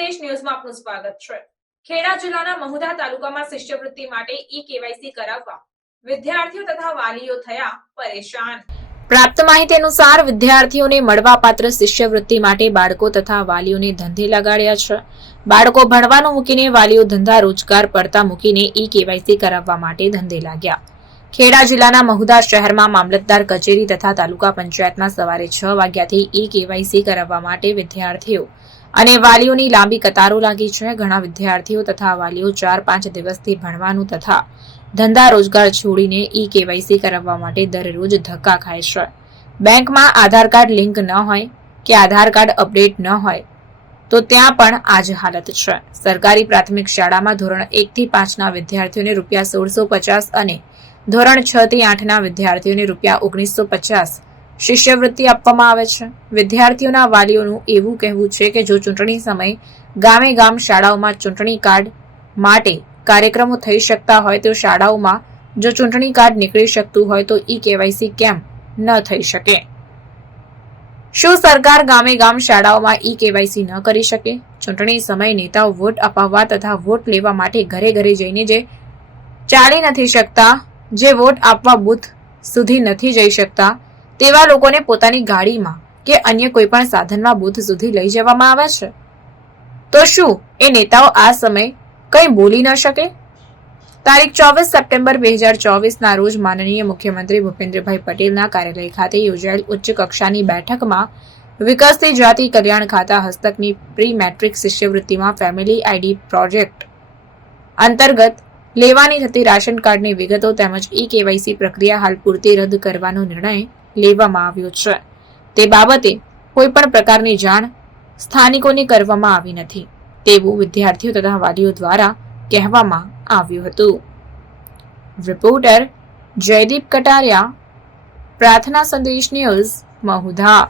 સંદેશ ન્યૂઝમાં આપનું સ્વાગત છે। ખેડા જિલ્લાના મહુધા તાલુકામાં શિષ્યવૃત્તિ માટે ઈ-કેવાયસી કરાવવા વિદ્યાર્થીઓ તથા વાલીઓ થયા પરેશાન। પ્રાપ્ત માહિતી અનુસાર વિદ્યાર્થીઓને મળવાપાત્ર શિષ્યવૃત્તિ માટે બાળકો તથા વાલીઓને ધંધે લગાડ્યા છે। બાળકો ભણવાનું મૂકીને વાલીઓ ધંધા રોજગાર પડતા મૂકીને ઈ-કેવાયસી કરાવવા માટે ધંધે લાગ્યા। ખેડા જિલ્લાના મહુધા શહેરમાં મામલતદાર કચેરી તથા તાલુકા પંચાયતમાં સવારે 6 વાગ્યાથી ઈ-કેવાયસી કરાવવા માટે વિદ્યાર્થીઓ અને વાલીઓની લાંબી કતારો લાગી છે। ઘણા વિદ્યાર્થીઓ તથા વાલીઓ 4-5 દિવસથી ભણવાનું તથા ધંધા રોજગાર છોડીને ઈ-કેવાયસી કરાવવા માટે દરરોજ ધક્કા ખાય છે। બેંકમાં આધાર કાર્ડ લિંક ન હોય કે આધાર કાર્ડ અપડેટ ન હોય તો ત્યાં પણ આ જ હાલત છે। સરકારી પ્રાથમિક શાળામાં ધોરણ 1 થી 5 ના વિદ્યાર્થીઓને ₹1650 અને ધોરણ 6 થી 8 ના વિદ્યાર્થીઓને ₹1950 શિષ્યવૃત્તિ આપવામાં આવે છે। વિદ્યાર્થીઓના વાલીઓનું એવું કહેવું છે કે જો ચૂંટણી સમયે ગામે ગામ શાળાઓમાં ચૂંટણી કાર્ડ માટે કાર્યક્રમો થઈ શકતા હોય તો શાળાઓમાં જો ચૂંટણી કાર્ડ નીકળી શકતું હોય તો ઈ-કેવાયસી કેમ ન થઈ શકે? શું સરકાર ગામે ગામ શાળાઓમાં ઈ-કેવાયસી ન કરી શકે? ચૂંટણી સમયે નેતાઓ વોટ અપાવવા તથા વોટ લેવા માટે ઘરે ઘરે જઈને જે ચાલી નથી શકતા, જે વોટ આપવા બૂથ સુધી નથી જઈ શકતા તેવા લોકોને પોતાની ગાડીમાં કે અન્ય કોઈપણ સાધનમાં બૂથ સુધી લઈ જવામાં આવે છે, તો શું એ નેતાઓ આ સમયે કંઈ બોલી ન શકે? તારીખ 24 સપ્ટેમ્બર 2024 ના રોજ માનનીય મુખ્યમંત્રી ભૂપેન્દ્રભાઈ પટેલના કાર્યાલય ખાતે યોજાયેલ ઉચ્ચ કક્ષાની બેઠકમાં વિકસતી જાતિ કલ્યાણ ખાતા હસ્તકની પ્રી મેટ્રિક શિષ્યવૃત્તિમાં ફેમિલી આઈડી પ્રોજેક્ટ અંતર્ગત લેવાની થતી રાશન કાર્ડની વિગતો તેમજ ઈ-કેવાયસી પ્રક્રિયા હાલ પૂરતી રદ કરવાનો નિર્ણય લેવામાં આવ્યો છે। તે બાબતે કોઈપણ પ્રકારની જાણ સ્થાનિકોને કરવામાં આવી નથી તેવું વિદ્યાર્થીઓ તથા વાલીઓ દ્વારા કહેવામાં આવ્યું હતું। રિપોર્ટર જયદીપ કટારિયા, પ્રાર્થના સંદેશ ન્યૂઝ, મહુધા।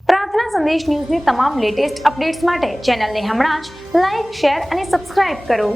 પ્રાર્થના સંદેશ ન્યૂઝની તમામ લેટેસ્ટ અપડેટ્સ માટે ચેનલને હમણાં જ લાઇક, શેર અને સબસ્ક્રાઇબ કરો।